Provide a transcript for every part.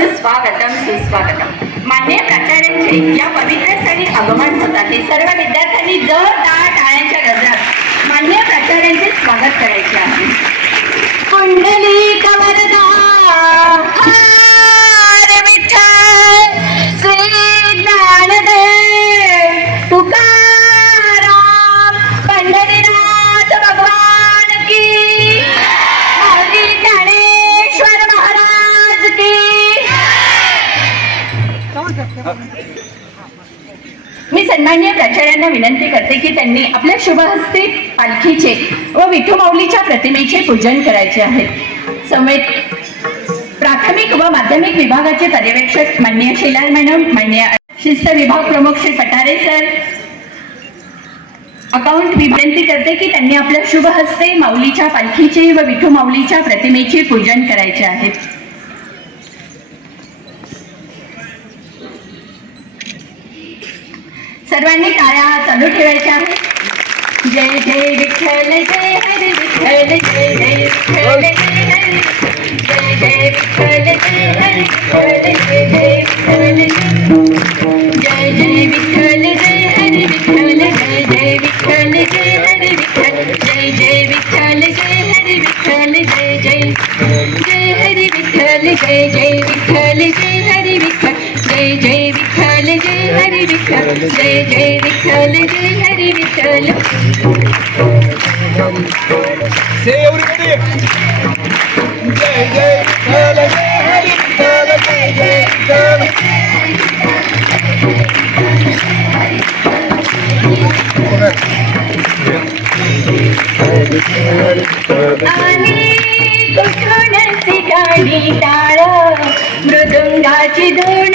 सुस्वागतम सुस्वागतम. सुस्वागतम मान्य प्राचार्यांचे या पवित्र स्थळी आगमन होत आहे सर्व विद्यार्थ्यांनी जोरदार टाळ्यांच्या गजरात मान्य प्राचार्यांचे स्वागत करायचे आहे. कुंडली कवरदा विनंती करते की त्यांनी आपल्या शुभ हस्ते पालखीचे व विठू माऊलीच्या प्रतिमेचे पूजन करायचे आहे. समेत प्राथमिक व माध्यमिक विभागाचे पर्यवेक्षक मान्य शिलार मॅडम मान्य शिस्त विभाग प्रमुख श्री पटारे सर. अकाउंट विनंती करते की त्यांनी आपल्या शुभ हस्ते माऊलीच्या पालखीचे व विठू माऊलीच्या प्रतिमेचे पूजन करायचे आहे. सर्वांनी टाळ्या चालू ठेवायच्या आहेत जय जय विठ्ठल जय हरी विठ्ठल जय जय विठ्ठल जय हरी जय जय विठ्ठल जय हरी विठ्ठल जय जय विठ्ठल जय जय विठ्ठल जय जय विठ्ठल जय हरी विठ्ठल. जय जय विठ्ठल जय हरी विठ्ठल जय जय विठ्ठल गाडी टाळ मृदुंगाची धूण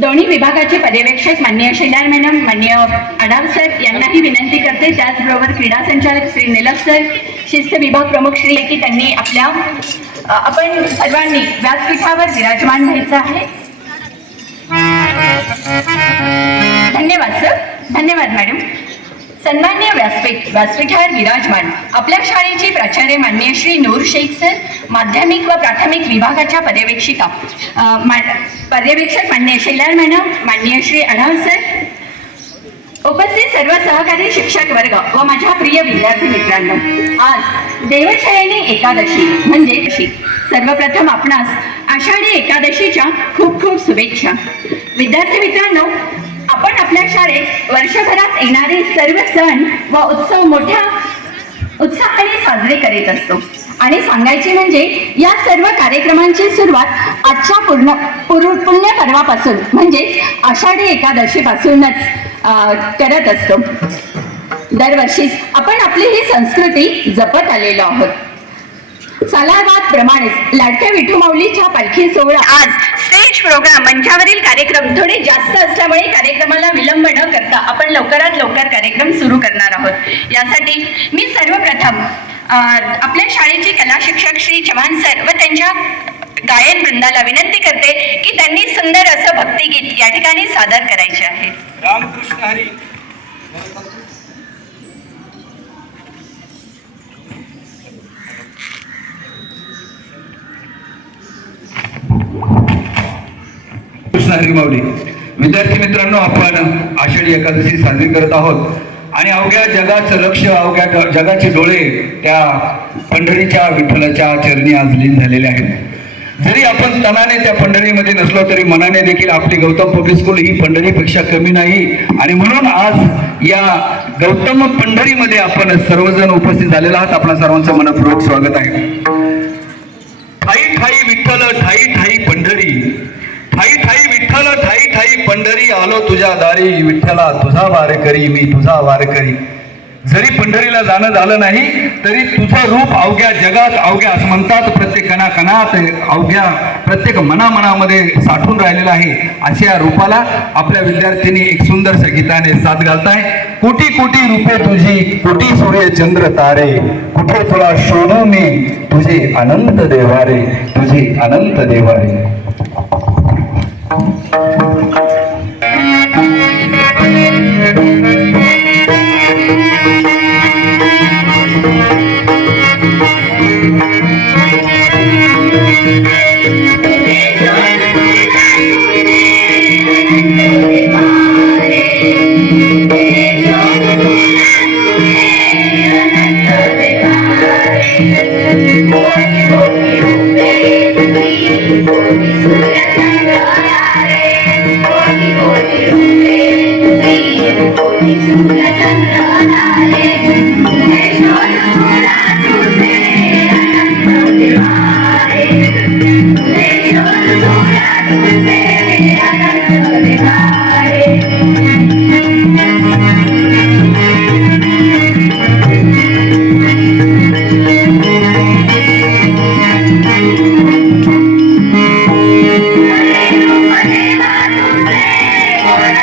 दोन्ही विभागाचे पर्यवेक्षक मान्य शेलार मॅडम मान्य आढाव सर यांनाही विनंती करते. त्याचबरोबर क्रीडा संचालक श्री निलभ सर शिस्त विभाग प्रमुख श्री की त्यांनी आपल्या आपण सर्वांनी व्यासपीठावर विराजमान व्हायचं आहे. धन्यवाद सर. धन्यवाद मॅडम. सन्मान्य व्यासपीठ व्यासपीठावर विराजमान. आपल्या शाळेचे प्राचार्य मान्य श्री नूर शेख सर माध्यमिक व प्राथमिक विभागाच्या पर्यवेक्षिका मा- पर्यवेक्षक मान्य शेलार मॅडम मान्य श्री अढाव सर उपस्थित सर्व सहकारी शिक्षक वर्ग व माझ्या प्रिय विद्यार्थी मित्रांनो आज देवशयनी एकादशी म्हणजे सर्वप्रथम आपणास आषाढी एकादशीच्या खूप खूप शुभेच्छा. विद्यार्थी मित्रांनो आपण आपल्या शाळेत वर्षभरात येणारे सर्व सण व उत्सव मोठ्या उत्साहाने साजरे करीत असतो. आणि सांगायचे म्हणजे या सर्व कार्यक्रमांची सुरुवात आजच्या पूर्ण पूर्व पुण्य पर्वापासून म्हणजे आषाढी एकादशीपासूनच अं, करत असतो. दरवर्षीच आपण आपली ही संस्कृती जपत आलेलो आहोत. सालाबाद प्रमाणेच लाडक्या विठू माऊलीच्या पालखी सोहळा आज स्टेज प्रोग्राम मंचावरील कार्यक्रम थोडे जास्त असल्यामुळे कार्यक्रमाला विलंब न करता आपण लवकरात लवकर कार्यक्रम सुरू करणार आहोत. यासाठी मी सर्वप्रथम आपल्या शाळेचे कला शिक्षक श्री चव्हाण सर व त्यांच्या गायन वृंदाला विनंती करते की त्यांनी सुंदर असं भक्तिगीत या ठिकाणी सादर करायचे आहे. रामकृष्ण हरी. कृष्णा गमावली विद्यार्थी मित्रांनो आपण आषाढी एकादशी साजरी करत आहोत. आणि अवघ्या जगाचं लक्ष अवघ्या जगाचे डोळे त्या पंढरीच्या विठ्ठलाच्या चरणी आज लीन झालेले आहेत. जरी आपण तनाने त्या पंढरीमध्ये नसलो तरी मनाने देखील आपली गौतम पब्लिक स्कूल ही पंढरीपेक्षा कमी नाही. आणि म्हणून आज या गौतम पंढरीमध्ये आपण सर्वजण उपस्थित झालेलो आहात. आपल्या सर्वांचं मनपूर्वक स्वागत आहे. ठाई ठाई विठ्ठल ठाई ठाई पंढरी. आलो तुझ्या दारी. विठ्ठला तुझा वार करी मी तुझा वारकरी जरी पंढरीला जाणं झालं नाही तरी तुझं रूप अवघ्या जगात अवघ्या असं म्हणतात प्रत्येक कणाकणात अवघ्या प्रत्येक मनामनामध्ये साठून राहिलेलं आहे. अशा रूपाला आपल्या विद्यार्थ्यांनी एक सुंदरशा गीताने साथ घालताय. कोटी कोटी रूपे तुझी कोटी सूर्य चंद्र तारे. कुठे तुला शोधू मी? तुझे अनंत देवारे तुझे अनंत देवारे.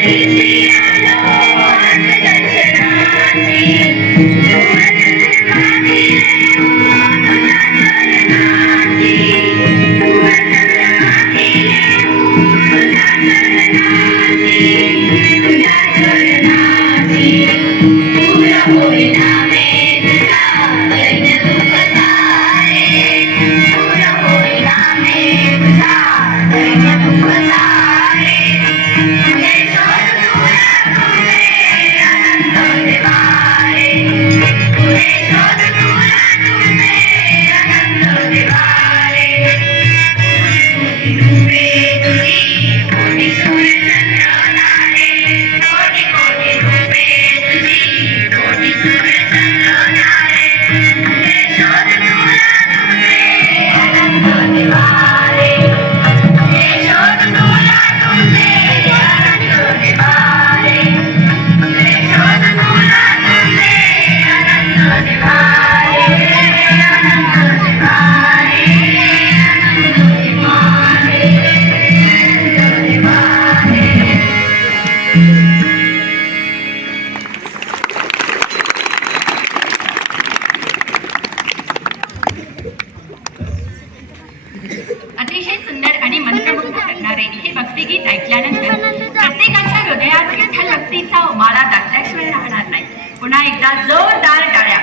Amen. त्यांना जोरदार टाळ्या.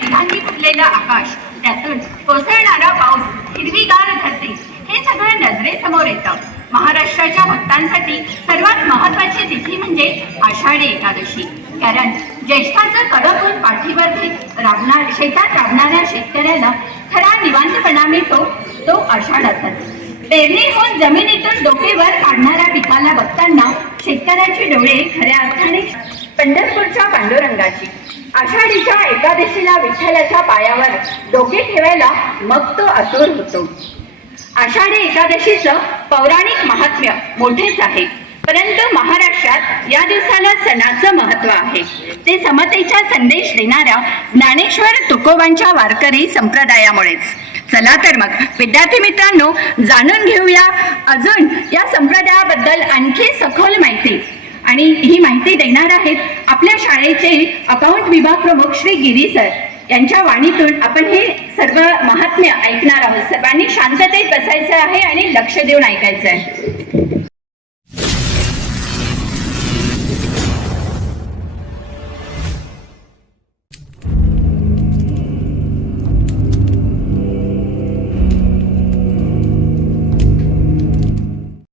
मेघांनी फुटलेलं आकाश. त्यातून कोसळणारा पाऊस हिरवीगार धरती. हे सगळं नजरेसमोर येतं. महाराष्ट्राच्या भक्तांसाठी सर्वात महत्वाची तिथी म्हणजे आषाढी एकादशी. कारण ज्येष्ठाचं कडक ऊन पाठीवर घेत राबणार शेतात राबणाऱ्या शेतकऱ्याला खरा निवांतपणा मिळतो तो आषाढातच. पेरणीहून जमिनीतून डोकेवर काढणाऱ्या पिकाला बघताना शेतकऱ्याचे डोळे खऱ्या अर्थाने पंढरपूरच्या पांडुरंगाची. आषाढीच्या एकादशीला विठ्ठलाच्या पायावर डोके ठेवायला मग तो आतुर होतो. आषाढी एकादशीचं पौराणिक महात्म्य मोठेच आहे. परंतु महाराष्ट्रात या दिवसाला सणाचं महत्त्व आहे. ते समतेचा संदेश देणाऱ्या ज्ञानेश्वर तुकोबांच्या वारकरी संप्रदायामुळेच. चला तर मग. विद्यार्थी मित्रांनो जाणून घेऊया अजून या संप्रदायाबद्दल आणखी सखोल माहिती. आणि ही माहिती देणार आहेत आपल्या शाळेचे अकाउंट विभाग प्रमुख श्री गिरी सर. यांच्या वाणीतून आपण हे सर्व महात्म्य ऐकणार आहोत. सर्वांनी शांततेत बसायचं आहे आणि लक्ष देऊन ऐकायचं आहे.